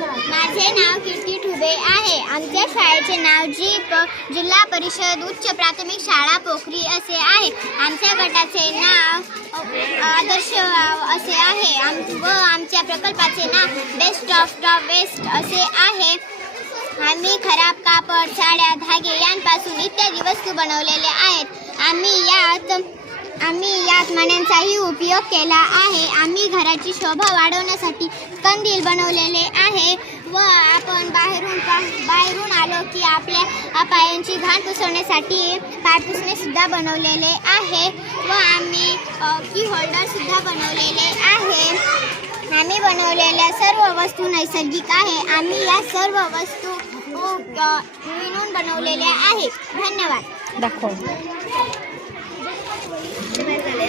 माझे नाव कीर्ती ठुबे आहे. आमच्या शाळेचे नाव जिल्हा परिषद उच्च प्राथमिक शाळा पोखरी असे आहे. आमच्या गटाचे नाव आदर्श असे आहे व आमच्या प्रकल्पाचे नाव बेस्ट ऑफ द वेस्ट असे आहे. आम्ही खराब कापड, साड्या, धागे यांपासून इत्यादी वस्तू बनवलेल्या आहेत. आम्ही यात मण्यांचाही उपयोग केला आहे. आम्ही घराची शोभा वाढवण्यासाठी कंदील बनवलेले आहे व आपण बाहेरून आलो की आपल्या पायांची घाण पुसवण्यासाठी पायपुसणे सुद्धा बनवलेले आहे व आम्ही की होल्डर सुद्धा बनवलेले आहे. आम्ही बनवलेल्या सर्व वस्तू नैसर्गिक आहे. आम्ही या सर्व वस्तू विणून बनवलेल्या आहेत. धन्यवाद. दाखव. झाले